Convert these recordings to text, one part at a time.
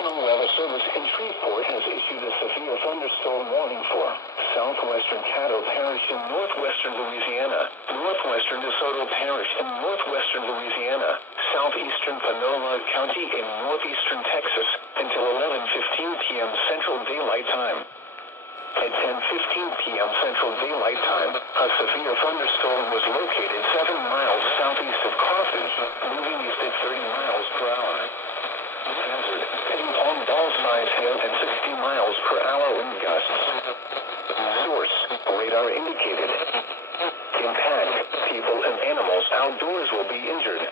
National Weather Service in Shreveport has issued a severe thunderstorm warning for southwestern Caddo Parish in northwestern Louisiana, northwestern DeSoto Parish in northwestern Louisiana, southeastern Panola County in northeastern Texas until 11:15 p.m. Central Daylight Time. At 10:15 p.m. Central Daylight Time, a severe thunderstorm was located 7 miles southeast of Carthage, moving east at 30 miles per hour. Hazard, ping-pong ball-sized hail and 60 miles per hour wind gusts. Source, radar indicated. Impact, people and animals outdoors will be injured.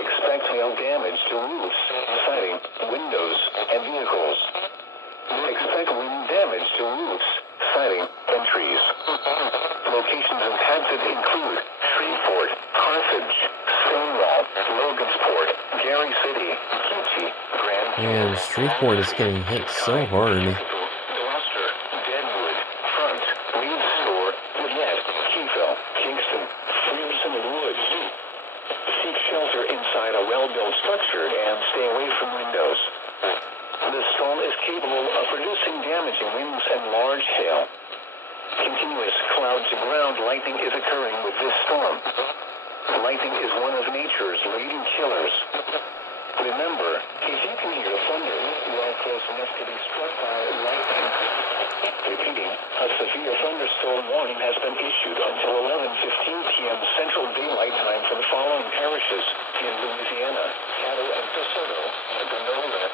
Expect hail damage to roofs, siding, windows, and vehicles. Expect wind damage to roofs, siding, and trees. Locations impacted include Shreveport, Carthage, Stonewall, Logansport, Gary City, Keachie, Grand Man, Shreveport is getting hit so hard. Gloucester, Deadwood, Front, Reed Store, Gwinnett, Keyville, Kingston, Freeberson Woods. Seek shelter inside a well-built structure and stay away from windows. The storm is capable of producing damaging winds and large hail. Continuous cloud-to-ground lightning is occurring with this storm. Lightning is one of nature's leading killers. Remember, if you can hear thunder, you are close enough to be struck by lightning. Repeating, a severe thunderstorm warning has been issued until 11:15 p.m. Central Daylight Time for the following parishes in Louisiana: Caddo and DeSoto, Panola,